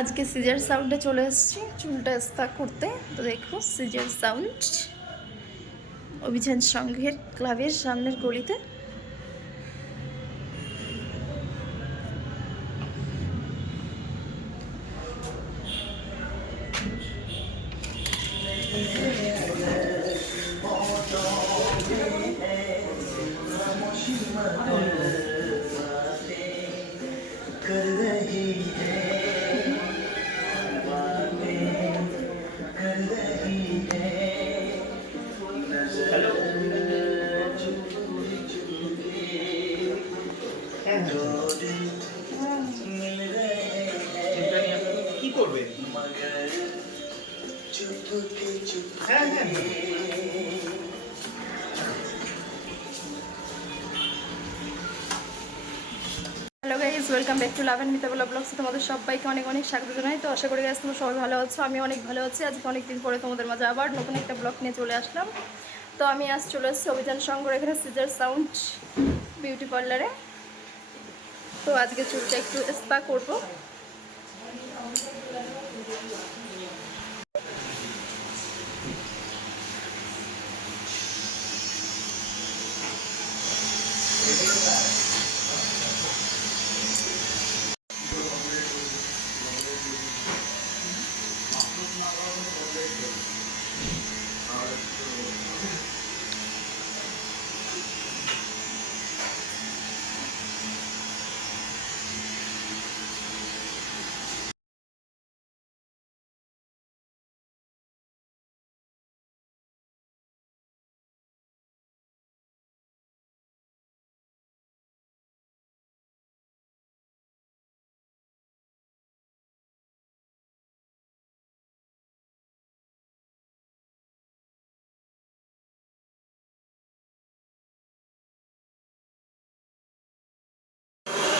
আজকে সিজার সাউন্ডে চলে এসেছি। চুলটা স্পা করতে। তো দেখো সিজার সাউন্ড অভিযান সংঘের ক্লাবের সামনের গলিতে। Welcome back to love and Mita Bola blogs তোমাদের সবাইকে অনেক অনেক স্বাগত জানাই। তো আশা করি গাইজ সবাই ভালো আছো। আমি অনেক ভালো আছি। আজকে অনেক দিন পরে তোমাদের মাঝে আবার নতুন একটা ব্লগ নিয়ে চলে আসলাম। তো আমি আজ চলে এসেছি অভিযান সংগ্রহ এখানে সিজার সাউন্ড বিউটি পার্লারে তো আজকে চুলটা একটু স্পা করব।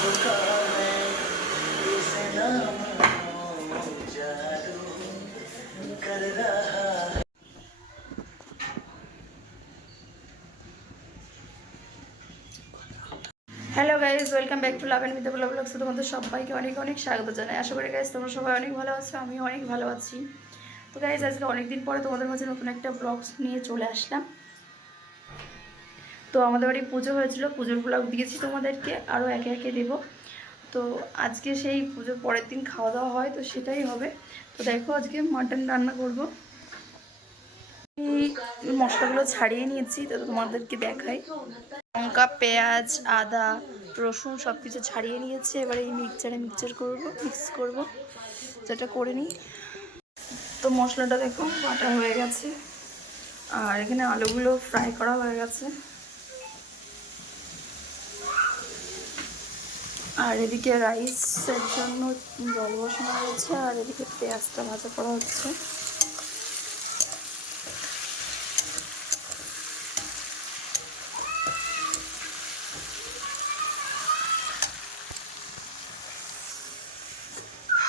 Hello guys welcome back to love and Mitabola blogs তোমাদের সবাইকে অনেক অনেক স্বাগত জানাই। আশা করি গাইজ তোমরা সবাই অনেক ভালো আছো আমি অনেক ভালো আছি। তো গাইজ আজকে অনেকদিন পরে তোমাদের মাঝে নতুন একটা ব্লগ নিয়ে চলে আসলাম। তো আমাদের বাড়ি পুজো হয়েছিল, পুজোর ব্লগ দিয়েছি তোমাদেরকে আরও একে একে দেবো। তো আজকে সেই পুজোর পরের দিন খাওয়া দাওয়া হয়, তো সেটাই হবে। তো দেখো আজকে মাটন রান্না করব। মশলাগুলো ছাড়িয়ে নিয়েছি, তো তোমাদেরকে দেখাই। লঙ্কা, পেঁয়াজ, আদা, রসুন সব কিছু ছাড়িয়ে নিয়েছি, এবার এই মিক্সচারে মিক্সচার করব মিক্স করব, যেটা করে নিই। তো মশলাটা দেখো বাটা হয়ে গেছে, আর এখানে আলুগুলো ফ্রাই করা হয়ে গেছে। আর এদিকে রাইসের জন্য জল বসানো হয়েছে, আর এদিকে পেঁয়াজটা ভাজা করা হচ্ছে।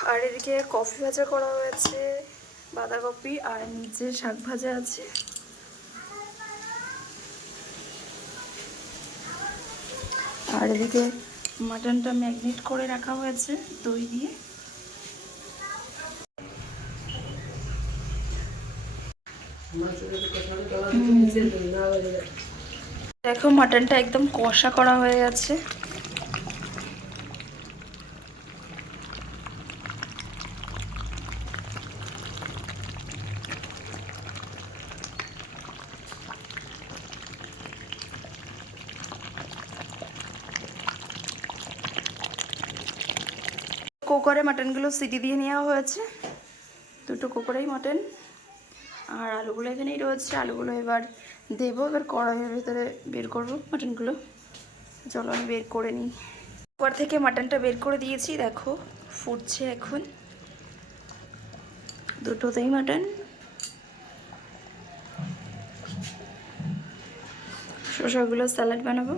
আর এদিকে কফি ভাজা করা হয়েছে, বাঁধাকপি, আর নিচে শাক ভাজা আছে। আর এদিকে মাটনটা ম্যাগনেট করে রাখা হয়েছে দই দিয়ে। দেখো মাটনটা একদম কষা করা হয়ে গেছে। কুকারে মাটনগুলো সিটি দিয়ে নেওয়া হয়েছে। দুটো কুকারেই মাটন। আর আলুগুলো এখানেই রয়েছে। আলুগুলো এবার দেবো, এবার কড়াইয়ের ভিতরে বের করব মাটনগুলো। চলো আমি বের করে নিই। কুকার থেকে মাটনটা বের করে দিয়েছি, দেখো ফুটছে এখন। দুটোতেই মাটন। শসাগুলো স্যালাড বানাবো।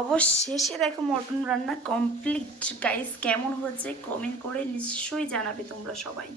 অবশেষে দেখো মটন রান্না কমপ্লিট গাইস কেমন হয়েছে? কমেন্ট করে নিশ্চয়ই জানাবে তোমরা সবাই।